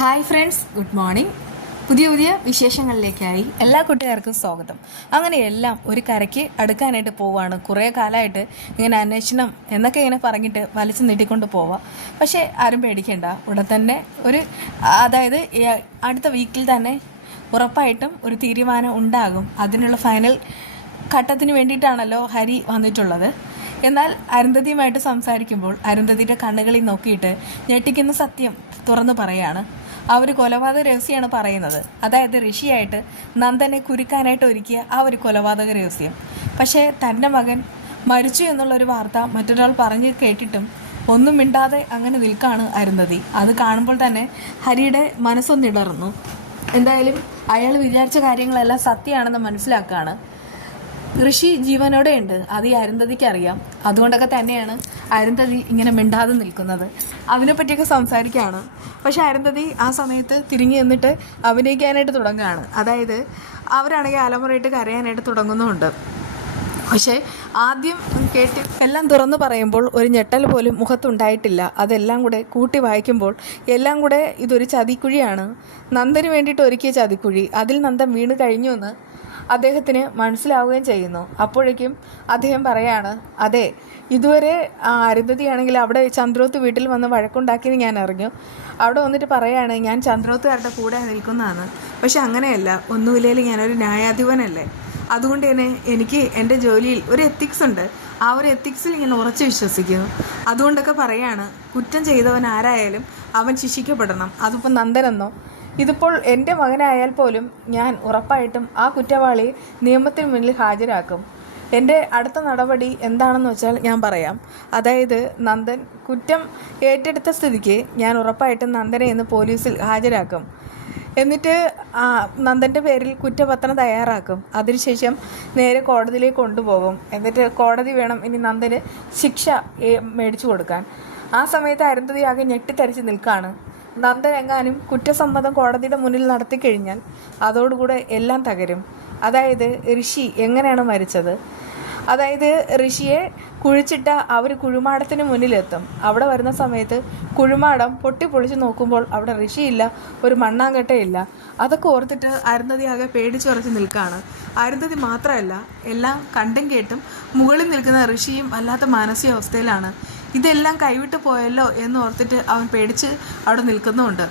Hi friends, good morning. പുതിയ പുതിയ വിശേഷങ്ങളിലേക്കായി എല്ലാ കൂട്ടുകാർക്കും സ്വാഗതം. അങ്ങനെ എല്ലാം ഒരു കരയ്ക്ക് അടുക്കാനായിട്ട് പോവുകയാണ്. കുറേ കാലമായിട്ട് ഇങ്ങനെ അന്വേഷണം എന്നൊക്കെ ഇങ്ങനെ പറഞ്ഞിട്ട് വലിച്ചു നീട്ടിക്കൊണ്ട് പോവാം. പക്ഷേ ആരും പേടിക്കേണ്ട, ഉടൻ തന്നെ അതായത് അടുത്ത വീക്കിൽ തന്നെ ഉറപ്പായിട്ടും ഒരു തീരുമാനം ഉണ്ടാകും. അതിനുള്ള ഫൈനൽ ഘട്ടത്തിന് വേണ്ടിയിട്ടാണല്ലോ ഹരി വന്നിട്ടുള്ളത്. എന്നാൽ അരുന്ധതിയുമായിട്ട് സംസാരിക്കുമ്പോൾ അരുന്ധതിയുടെ കണ്ണുകളിൽ നോക്കിയിട്ട് ഞെട്ടിക്കുന്ന സത്യം തുറന്നു പറയാണ്. ആ ഒരു കൊലപാതക രഹസ്യമാണ് പറയുന്നത്. അതായത് ഋഷിയായിട്ട് നന്ദനെ കുരുക്കാനായിട്ട് ഒരുക്കിയ ആ ഒരു കൊലപാതക രഹസ്യം. പക്ഷേ തൻ്റെ മകൻ മരിച്ചു എന്നുള്ളൊരു വാർത്ത മറ്റൊരാൾ പറഞ്ഞ് കേട്ടിട്ടും ഒന്നും മിണ്ടാതെ അങ്ങനെ നിൽക്കാണ് അരുന്ധതി. അത് കാണുമ്പോൾ തന്നെ ഹരിയുടെ മനസ്സൊന്നിടറുന്നു. എന്തായാലും അയാൾ വിചാരിച്ച കാര്യങ്ങളെല്ലാം സത്യമാണെന്ന് മനസ്സിലാക്കുകയാണ്. ഋഷി ജീവനോടെ ഉണ്ട്, അത് ഈ അരുന്ധതിക്ക് അറിയാം. അതുകൊണ്ടൊക്കെ തന്നെയാണ് അരുന്ധതി ഇങ്ങനെ മിണ്ടാതെ നിൽക്കുന്നത്. അതിനെപ്പറ്റിയൊക്കെ സംസാരിക്കുകയാണ്. പക്ഷെ അരുന്ധതി ആ സമയത്ത് തിരിഞ്ഞു നിന്നിട്ട് അഭിനയിക്കാനായിട്ട് തുടങ്ങുകയാണ്. അതായത് അവരാണെങ്കിൽ അലമുറയിട്ട് കരയാനായിട്ട് തുടങ്ങുന്നുമുണ്ട്. പക്ഷേ ആദ്യം കേട്ട് എല്ലാം തുറന്നു പറയുമ്പോൾ ഒരു ഞെട്ടൽ പോലും മുഖത്തുണ്ടായിട്ടില്ല. അതെല്ലാം കൂടെ കൂട്ടി വായിക്കുമ്പോൾ എല്ലാം കൂടെ ഇതൊരു ചതിക്കുഴിയാണ്, നന്ദന് വേണ്ടിയിട്ട് ഒരുക്കിയ ചതിക്കുഴി. അതിൽ നന്ദൻ വീണ് കഴിഞ്ഞു എന്ന് അദ്ദേഹത്തിന് മനസ്സിലാവുകയും ചെയ്യുന്നു. അപ്പോഴേക്കും അദ്ദേഹം പറയാണ്, അതെ, ഇതുവരെ അരുന്ധതിയാണെങ്കിൽ അവിടെ ചന്ദ്രോത്ത് വീട്ടിൽ വന്ന് വഴക്കുണ്ടാക്കിയെന്ന് ഞാൻ അറിഞ്ഞു. അവിടെ വന്നിട്ട് പറയാണ്, ഞാൻ ചന്ദ്രോത്തുകാരുടെ കൂടെ നിൽക്കുന്നതാണ്. പക്ഷെ അങ്ങനെയല്ല, ഒന്നുമില്ലേലും ഞാനൊരു ന്യായാധിപനല്ലേ. അതുകൊണ്ട് തന്നെ എനിക്ക് എൻ്റെ ജോലിയിൽ ഒരു എത്തിക്സ് ഉണ്ട്. ആ ഒരു എത്തിക്സിൽ ഇങ്ങനെ ഉറച്ചു വിശ്വസിക്കുന്നു. അതുകൊണ്ടൊക്കെ പറയാണ്, കുറ്റം ചെയ്തവൻ ആരായാലും അവൻ ശിക്ഷിക്കപ്പെടണം. അതിപ്പോൾ നന്ദനെന്നോ ഇതിപ്പോൾ എൻ്റെ മകനായാൽ പോലും ഞാൻ ഉറപ്പായിട്ടും ആ കുറ്റവാളിയെ നിയമത്തിന് മുന്നിൽ ഹാജരാക്കും. എൻ്റെ അടുത്ത നടപടി എന്താണെന്ന് വെച്ചാൽ ഞാൻ പറയാം. അതായത് നന്ദൻ കുറ്റം ഏറ്റെടുത്ത സ്ഥിതിക്ക് ഞാൻ ഉറപ്പായിട്ടും നന്ദനെ ഇന്ന് പോലീസിൽ ഹാജരാക്കും. എന്നിട്ട് നന്ദൻ്റെ പേരിൽ കുറ്റപത്രം തയ്യാറാക്കും. അതിനുശേഷം നേരെ കോടതിയിലേക്ക് കൊണ്ടുപോകും. എന്നിട്ട് കോടതി വേണം ഇനി നന്ദന് ശിക്ഷ മേടിച്ചു കൊടുക്കാൻ. ആ സമയത്ത് അരുന്ധതി ആകെ ഞെട്ടിത്തരിച്ച് നിൽക്കുകയാണ്. നന്ദൻ എങ്ങാനും കുറ്റസമ്മതം കോടതിയുടെ മുന്നിൽ നടത്തി കഴിഞ്ഞാൽ അതോടുകൂടെ എല്ലാം തകരും. അതായത് ഋഷി എങ്ങനെയാണ് മരിച്ചത്, അതായത് ഋഷിയെ കുഴിച്ചിട്ട ആ ഒരു കുഴിമാടത്തിന് മുന്നിലെത്തും. അവിടെ വരുന്ന സമയത്ത് കുഴിമാടം പൊട്ടിപ്പൊളിച്ച് നോക്കുമ്പോൾ അവിടെ ഋഷിയില്ല, ഒരു മണ്ണാങ്കട്ടയില്ല. അതൊക്കെ ഓർത്തിട്ട് അരുന്ധതി ആകെ പേടിച്ചുറച്ച് നിൽക്കുകയാണ്. അരുന്ധതി മാത്രമല്ല, എല്ലാം കണ്ടും കേട്ടും മുകളിൽ നിൽക്കുന്ന ഋഷിയും വല്ലാത്ത മാനസികാവസ്ഥയിലാണ്. ഇതെല്ലാം കൈവിട്ട് പോയല്ലോ എന്ന് ഓർത്തിട്ട് അവൻ പേടിച്ച് അവിടെ നിൽക്കുന്നുമുണ്ട്.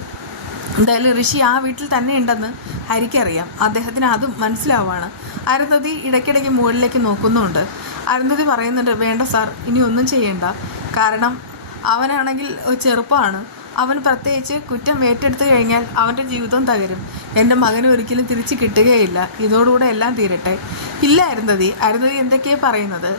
എന്തായാലും ഋഷി ആ വീട്ടിൽ തന്നെ ഉണ്ടെന്ന് ഹരിക്കറിയാം. അദ്ദേഹത്തിന് അതും മനസ്സിലാവുകയാണ്. അരുന്ധതി ഇടയ്ക്കിടയ്ക്ക് മുകളിലേക്ക് നോക്കുന്നുമുണ്ട്. അരുന്ധതി പറയുന്നുണ്ട്, വേണ്ട സാർ, ഇനി ഒന്നും ചെയ്യേണ്ട. കാരണം അവനാണെങ്കിൽ ചെറുപ്പമാണ്. അവൻ പ്രത്യേകിച്ച് കുറ്റം ഏറ്റെടുത്തു കഴിഞ്ഞാൽ അവൻ്റെ ജീവിതം തകരും. എൻ്റെ മകന് ഒരിക്കലും തിരിച്ച് കിട്ടുകയില്ല. ഇതോടുകൂടെ എല്ലാം തീരട്ടെ. ഇല്ല അരുന്ധതി എന്തൊക്കെയാണ് പറയുന്നത്?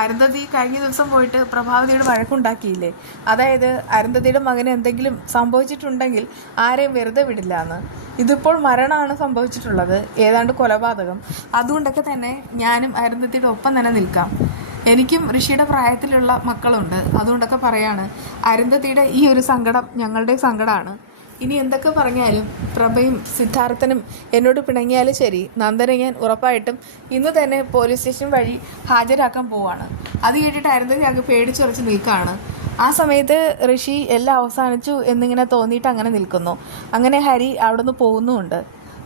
അരുന്ധതി കഴിഞ്ഞ ദിവസം പോയിട്ട് പ്രഭാവതിയുടെ വഴക്കുണ്ടാക്കിയില്ലേ? അതായത് അരുന്ധതിയുടെ മകന് എന്തെങ്കിലും സംഭവിച്ചിട്ടുണ്ടെങ്കിൽ ആരെയും വെറുതെ വിടില്ല എന്ന്. ഇതിപ്പോൾ മരണമാണ് സംഭവിച്ചിട്ടുള്ളത്, ഏതാണ്ട് കൊലപാതകം. അതുകൊണ്ടൊക്കെ തന്നെ ഞാനും അരുന്ധതിയുടെ ഒപ്പം തന്നെ നിൽക്കാം. എനിക്കും ഋഷിയുടെ പ്രായത്തിലുള്ള മക്കളുണ്ട്. അതുകൊണ്ടൊക്കെ പറയാണ്, അരുന്ധതിയുടെ ഈ ഒരു സങ്കടം ഞങ്ങളുടെ സങ്കടമാണ്. ഇനി എന്തൊക്കെ പറഞ്ഞാലും പ്രഭയും സിദ്ധാർത്ഥനും എന്നോട് പിണങ്ങിയാലും ശരി, നന്ദനെ ഞാൻ ഉറപ്പായിട്ടും ഇന്ന് തന്നെ പോലീസ് സ്റ്റേഷൻ വഴി ഹാജരാക്കാൻ പോവാണ്. അത് കേട്ടിട്ട് അരുന്ധതി അങ്ങ് പേടിച്ചുറച്ച് നിൽക്കുകയാണ്. ആ സമയത്ത് ഋഷി എല്ലാം അവസാനിച്ചു എന്നിങ്ങനെ തോന്നിയിട്ട് അങ്ങനെ നിൽക്കുന്നു. അങ്ങനെ ഹരി അവിടെ നിന്ന് പോകുന്നുമുണ്ട്.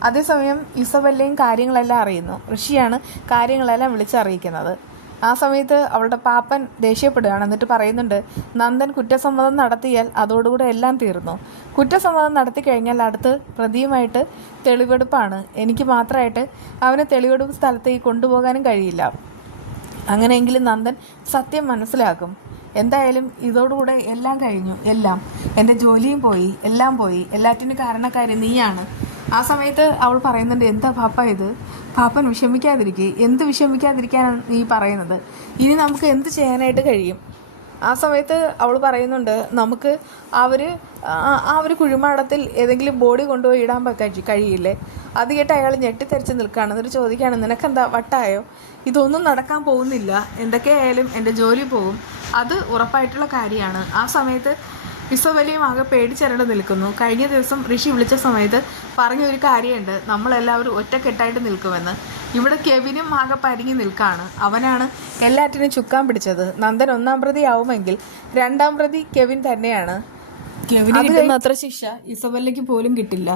അതേസമയം ഇസബെല്ലയും കാര്യങ്ങളെല്ലാം അറിയുന്നു. ഋഷിയാണ് കാര്യങ്ങളെല്ലാം വിളിച്ചറിയിക്കുന്നത്. ആ സമയത്ത് അവളുടെ പാപ്പൻ ദേഷ്യപ്പെടുകയാണ്. എന്നിട്ട് പറയുന്നുണ്ട്, നന്ദൻ കുറ്റസമ്മതം നടത്തിയാൽ അതോടുകൂടെ എല്ലാം തീർന്നു. കുറ്റസമ്മതം നടത്തി കഴിഞ്ഞാൽ അടുത്ത് പ്രതിയുമായിട്ട് തെളിവെടുപ്പാണ്. എനിക്ക് മാത്രമായിട്ട് അവനെ തെളിവെടുപ്പ് സ്ഥലത്തേക്ക് കൊണ്ടുപോകാനും കഴിയില്ല. അങ്ങനെയെങ്കിലും നന്ദൻ സത്യം മനസ്സിലാക്കും. എന്തായാലും ഇതോടുകൂടെ എല്ലാം കഴിഞ്ഞു. എല്ലാം, എൻ്റെ ജോലിയും പോയി, എല്ലാം പോയി. എല്ലാറ്റിനും കാരണക്കാരി നീയാണ്. ആ സമയത്ത് അവൾ പറയുന്നുണ്ട്, എന്താ പാപ്പ ഇത്? പാപ്പൻ വിഷമിക്കാതിരിക്കുക. എന്ത് വിഷമിക്കാതിരിക്കാനാണ് നീ പറയുന്നത്? ഇനി നമുക്ക് എന്ത് ചെയ്യാനായിട്ട് കഴിയും? ആ സമയത്ത് അവൾ പറയുന്നുണ്ട്, നമുക്ക് ആ ഒരു കുഴിമാടത്തിൽ ഏതെങ്കിലും ബോഡി കൊണ്ടുപോയി ഇടാൻ കഴിയില്ലേ? അത് കേട്ട് അയാൾ ഞെട്ടിത്തരിച്ച് നിൽക്കുകയാണ്. എന്നിട്ട് ചോദിക്കുകയാണ്, നിനക്കെന്താ വട്ടായോ? ഇതൊന്നും നടക്കാൻ പോകുന്നില്ല. എന്തൊക്കെയായാലും എൻ്റെ ജോലി പോകും, അത് ഉറപ്പായിട്ടുള്ള കാര്യമാണ്. ആ സമയത്ത് ഇസബെല്ലയും ആകെ പേടിച്ചരണ്ട് നിൽക്കുന്നു. കഴിഞ്ഞ ദിവസം ഋഷി വിളിച്ച സമയത്ത് പറഞ്ഞൊരു കാര്യമുണ്ട്, നമ്മളെല്ലാവരും ഒറ്റക്കെട്ടായിട്ട് നിൽക്കുമെന്ന്. ഇവിടെ കെവിനും ആകെ പരിങ്ങി നിൽക്കുകയാണ്. അവനാണ് എല്ലാറ്റിനും ചുക്കാൻ പിടിച്ചത്. നന്ദൻ ഒന്നാം പ്രതി ആവുമെങ്കിൽ രണ്ടാം പ്രതി കെവിൻ തന്നെയാണ്. കെവിന് കിട്ടുന്ന അത്ര ശിക്ഷ ഇസബല്ലയ്ക്ക് പോലും കിട്ടില്ല.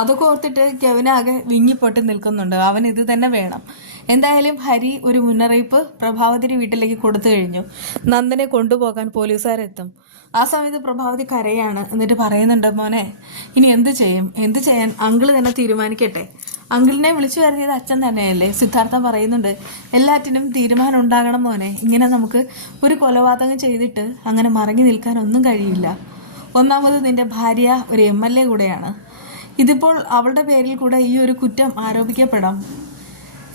അതൊക്കെ ഓർത്തിട്ട് കെവിനാകെ വിങ്ങിപ്പൊട്ടി നിൽക്കുന്നുണ്ട്. അവൻ ഇത് തന്നെ വേണം. എന്തായാലും ഹരി ഒരു മുന്നറിയിപ്പ് പ്രഭാവതിയുടെ വീട്ടിലേക്ക് കൊടുത്തു കഴിഞ്ഞു. നന്ദനെ കൊണ്ടുപോകാൻ പോലീസുകാരെത്തും. ആ സമയത്ത് പ്രഭാവതി കരയാണ്. എന്നിട്ട് പറയുന്നുണ്ട്, മോനെ ഇനി എന്ത് ചെയ്യാൻ അങ്കിള് തന്നെ തീരുമാനിക്കട്ടെ. അങ്കിളിനെ വിളിച്ചു വരുത്തിയത് അച്ഛൻ തന്നെയല്ലേ. സിദ്ധാർത്ഥൻ പറയുന്നുണ്ട്, എല്ലാറ്റിനും തീരുമാനം ഉണ്ടാകണം മോനെ. ഇങ്ങനെ നമുക്ക് ഒരു കൊലപാതകം ചെയ്തിട്ട് അങ്ങനെ മറങ്ങി നിൽക്കാനൊന്നും കഴിയില്ല. ഒന്നാമത് നിന്റെ ഭാര്യ ഒരു MLA കൂടെയാണ്. ഇതിപ്പോൾ അവളുടെ പേരിൽ കൂടെ ഈ ഒരു കുറ്റം ആരോപിക്കപ്പെടാം.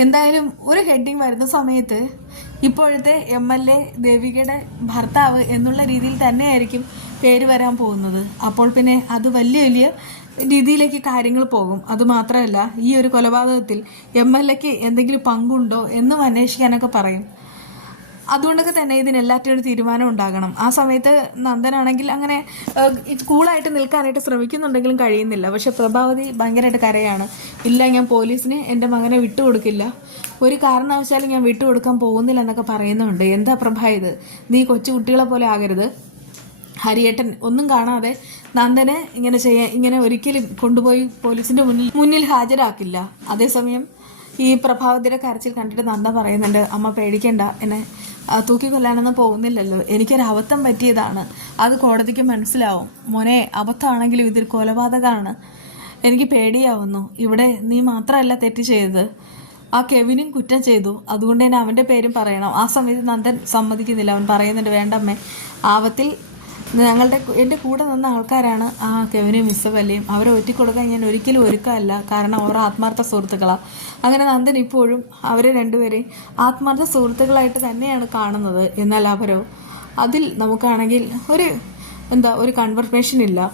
എന്തായാലും ഒരു ഹെഡിങ് വരുന്ന സമയത്ത് ഇപ്പോഴത്തെ MLA ദേവികയുടെ ഭർത്താവ് എന്നുള്ള രീതിയിൽ തന്നെയായിരിക്കും പേര് വരാൻ പോകുന്നത്. അപ്പോൾ പിന്നെ അത് വലിയ വലിയ രീതിയിലേക്ക് കാര്യങ്ങൾ പോകും. അതുമാത്രമല്ല, ഈ ഒരു കൊലപാതകത്തിൽ MLAക്ക് എന്തെങ്കിലും പങ്കുണ്ടോ എന്നും അന്വേഷിക്കാനൊക്കെ പറയും. അതുകൊണ്ടൊക്കെ തന്നെ ഇതിനെല്ലാറ്റിനും തീരുമാനം ഉണ്ടാകണം. ആ സമയത്ത് നന്ദനാണെങ്കിൽ അങ്ങനെ കൂളായിട്ട് നിൽക്കാനായിട്ട് ശ്രമിക്കുന്നുണ്ടെങ്കിലും കഴിയുന്നില്ല. പക്ഷെ പ്രഭാവതി ഭയങ്കരമായിട്ട് കരയാണ്. ഇല്ല, ഞാൻ പോലീസിന് എൻ്റെ മകനെ വിട്ടുകൊടുക്കില്ല, ഒരു കാരണവശാലും ഞാൻ വിട്ടുകൊടുക്കാൻ പോകുന്നില്ല എന്നൊക്കെ പറയുന്നുണ്ട്. എന്താ പ്രഭ ഇത്, നീ കൊച്ചു കുട്ടികളെ പോലെ ആകരുത്. ഹരിയേട്ടൻ ഒന്നും കാണാതെ നന്ദനെ ഇങ്ങനെ ഒരിക്കലും കൊണ്ടുപോയി പോലീസിന്റെ മുന്നിൽ ഹാജരാക്കില്ല. അതേസമയം ഈ പ്രഭാവതിയുടെ കരച്ചിൽ കണ്ടിട്ട് നന്ദ പറയുന്നുണ്ട്, അമ്മ പേടിക്കണ്ട, എന്നെ തൂക്കിക്കൊല്ലാനൊന്നും പോകുന്നില്ലല്ലോ, എനിക്കൊരു അബദ്ധം പറ്റിയതാണ്, അത് കോടതിക്ക് മനസ്സിലാവും. മോനെ, അബദ്ധമാണെങ്കിലും ഇതൊരു കൊലപാതകമാണ്, എനിക്ക് പേടിയാവുന്നു. ഇവിടെ നീ മാത്രമല്ല തെറ്റ് ചെയ്തത്, ആ കെവിനും കുറ്റം ചെയ്തു, അതുകൊണ്ട് തന്നെ അവൻ്റെ പേരും പറയണം. ആ സമയത്ത് നന്ദൻ സമ്മതിക്കുന്നില്ല. അവൻ പറയുന്നുണ്ട്, വേണ്ടമ്മേ, ആപത്തിൽ എൻ്റെ കൂടെ നിന്ന ആൾക്കാരാണ് ആ കെവിനും ഇസബല്ലയും, അവരെ ഒറ്റിക്കൊടുക്കാൻ ഞാൻ ഒരിക്കലും ഒരുക്കമല്ല, കാരണം അവർ ആത്മാർത്ഥ സുഹൃത്തുക്കളാണ്. അങ്ങനെ നന്ദൻ ഇപ്പോഴും അവരെ രണ്ടുപേരെയും ആത്മാർത്ഥ സുഹൃത്തുക്കളായിട്ട് തന്നെയാണ് കാണുന്നത്. എന്നാൽ അവരോ അതിൽ നമുക്കാണെങ്കിൽ ഒരു കൺഫർമേഷൻ ഇല്ല.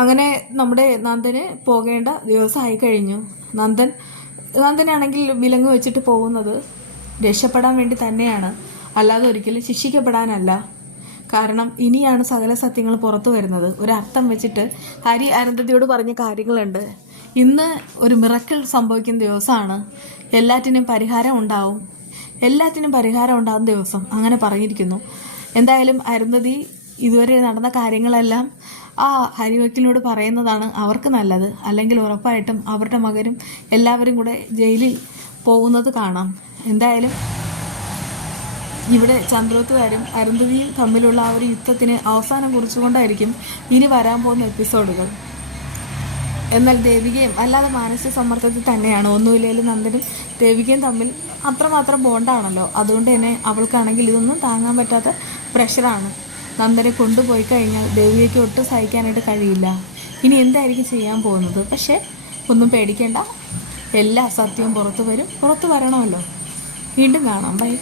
അങ്ങനെ നമ്മുടെ നന്ദന് പോകേണ്ട ദിവസമായി കഴിഞ്ഞു. നന്ദനാണെങ്കിൽ വിലങ്ങ് വെച്ചിട്ട് പോകുന്നത് രക്ഷപ്പെടാൻ വേണ്ടി തന്നെയാണ്, അല്ലാതെ ഒരിക്കലും ശിക്ഷിക്കപ്പെടാനല്ല. കാരണം ഇനിയാണ് സകല സത്യങ്ങൾ പുറത്തു വരുന്നത്. ഒരർത്ഥം വെച്ചിട്ട് ഹരി അരുന്ധതിയോട് പറഞ്ഞ കാര്യങ്ങളുണ്ട്. ഇന്ന് ഒരു മിറക്കിൾ സംഭവിക്കുന്ന ദിവസമാണ്. എല്ലാറ്റിനും പരിഹാരം ഉണ്ടാവും ദിവസം അങ്ങനെ പറഞ്ഞിരിക്കുന്നു. എന്തായാലും അരുന്ധതി ഇതുവരെ നടന്ന കാര്യങ്ങളെല്ലാം ആ ഹരിവക്കലിനോട് പറയുന്നതാണ് അവർക്ക് നല്ലത്. അല്ലെങ്കിൽ ഉറപ്പായിട്ടും അവരുടെ മകനും എല്ലാവരും കൂടെ ജയിലിൽ പോകുന്നത് കാണാം. എന്തായാലും ഇവിടെ ചന്ദ്രോത്തുകാരും അരുന്ധതിയും തമ്മിലുള്ള ആ ഒരു യുദ്ധത്തിന് അവസാനം കുറിച്ചുകൊണ്ടായിരിക്കും ഇനി വരാൻ പോകുന്ന എപ്പിസോഡുകൾ. എന്നാൽ ദേവികയും അല്ലാതെ മാനസിക സമ്മർദ്ദത്തിൽ തന്നെയാണ്. ഒന്നുമില്ലെങ്കിലും നന്ദനും ദേവികയും തമ്മിൽ അത്രമാത്രം ബോണ്ടാണല്ലോ. അതുകൊണ്ട് തന്നെ അവൾക്കാണെങ്കിൽ ഇതൊന്നും താങ്ങാൻ പറ്റാത്ത പ്രഷറാണ്. നന്ദനെ കൊണ്ടുപോയി കഴിഞ്ഞാൽ ദേവികയ്ക്ക് ഒട്ടും സഹിക്കാനായിട്ട് കഴിയില്ല. ഇനി എന്തായിരിക്കും ചെയ്യാൻ പോകുന്നത്? പക്ഷേ ഒന്നും പേടിക്കേണ്ട, എല്ലാ സത്യവും പുറത്തു വരണമല്ലോ. വീണ്ടും കാണാം. ബൈ.